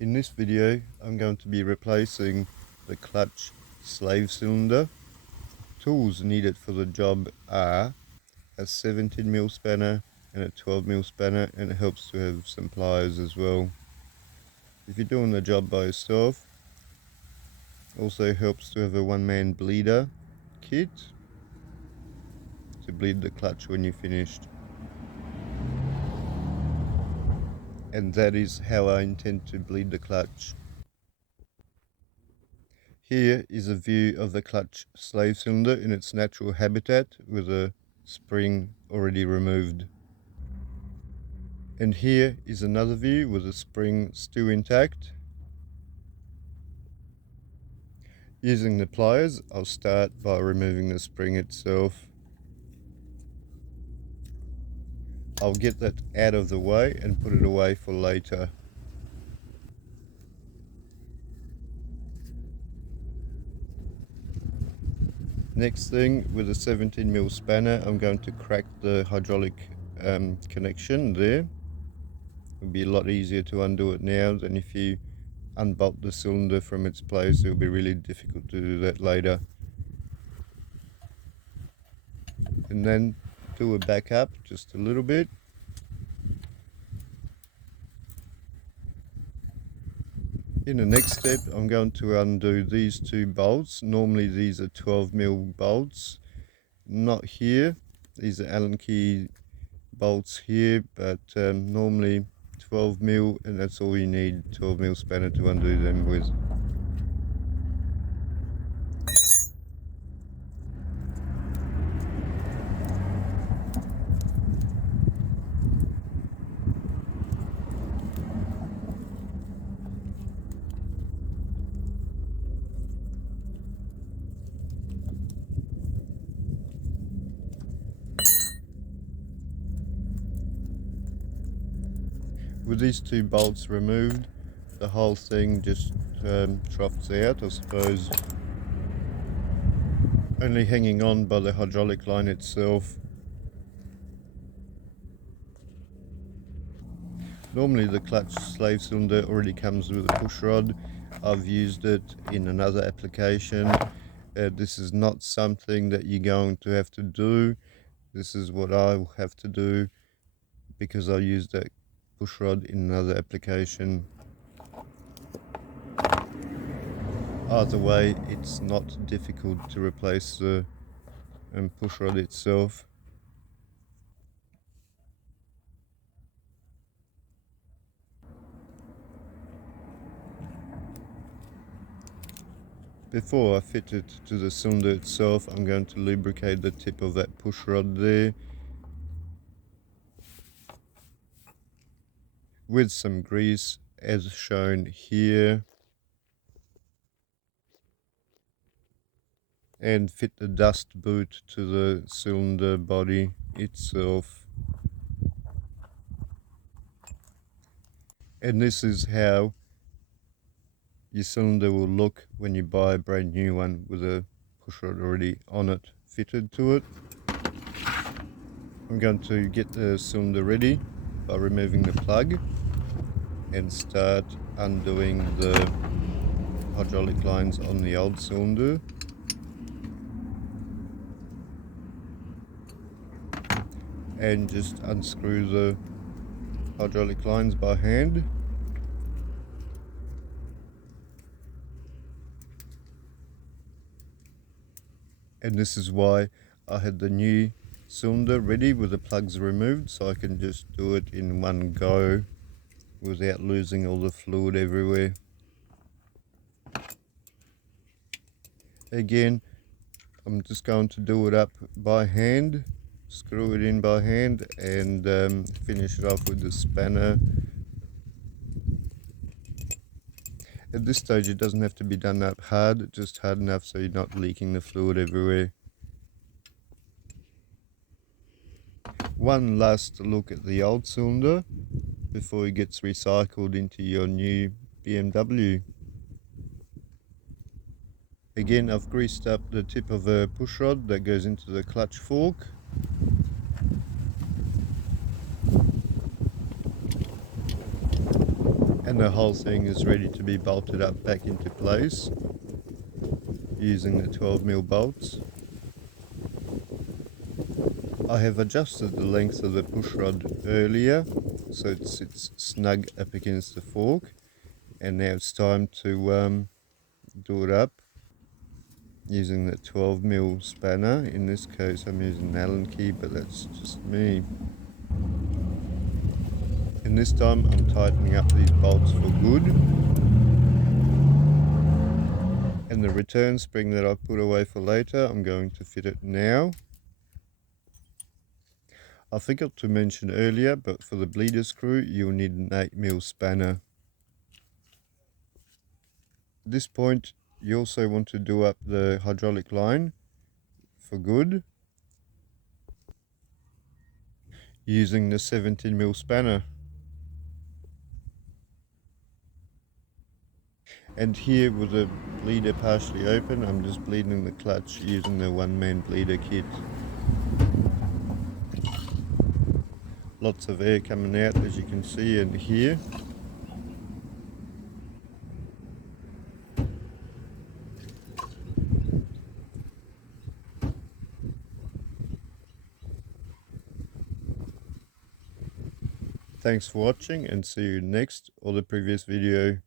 In this video, I'm going to be replacing the clutch slave cylinder. Tools needed for the job are a 17mm spanner and a 12mm spanner, and it helps to have some pliers as well. If you're doing the job by yourself, also helps to have a one-man bleeder kit to bleed the clutch when you're finished. And that is how I intend to bleed the clutch. Here is a view of the clutch slave cylinder in its natural habitat with a spring already removed. And here is another view with the spring still intact. Using the pliers, I'll start by removing the spring itself. I'll get that out of the way and put it away for later. Next thing, with a 17mm spanner, I'm going to crack the hydraulic connection there. It'll be a lot easier to undo it now than if you unbolt the cylinder from its place. It'll be really difficult to do that later. And then do a back up just a little bit. In the next step, I'm going to undo these two bolts. Normally these are 12mm bolts, not here. These are Allen key bolts here, but normally 12mm, and that's all you need, 12mm spanner to undo them with. With these two bolts removed, the whole thing just troughs out, I suppose, only hanging on by the hydraulic line itself. Normally the clutch slave cylinder already comes with a push rod. I've used it in another application. This is not something that you're going to have to do. This is what I'll have to do because I used that push rod in another application. Either way, it's not difficult to replace the push rod itself. Before I fit it to the cylinder itself, I'm going to lubricate the tip of that push rod there with some grease as shown here, and fit the dust boot to the cylinder body itself. And this is how your cylinder will look when you buy a brand new one with a push rod already on it, fitted to it. I'm going to get the cylinder ready by removing the plug and start undoing the hydraulic lines on the old cylinder. And just unscrew the hydraulic lines by hand. And this is why I had the new cylinder ready with the plugs removed, so I can just do it in one go without losing all the fluid everywhere. Again, I'm just going to do it up by hand, screw it in by hand, and finish it off with the spanner. At this stage it doesn't have to be done that hard, just hard enough so you're not leaking the fluid everywhere. One last look at the old cylinder before it gets recycled into your new BMW. Again, I've greased up the tip of a push rod that goes into the clutch fork. And the whole thing is ready to be bolted up back into place using the 12mm bolts. I have adjusted the length of the push rod earlier so it sits snug up against the fork, and now it's time to do it up using the 12mm spanner. In this case I'm using an Allen key, but that's just me. And this time I'm tightening up these bolts for good. And the return spring that I put away for later, I'm going to fit it now. I forgot to mention earlier, but for the bleeder screw you'll need an 8mm spanner. At this point you also want to do up the hydraulic line for good using the 17mm spanner. And here with the bleeder partially open, I'm just bleeding the clutch using the one-man bleeder kit. Lots of air coming out, as you can see and hear. Thanks for watching, and see you next or the previous video.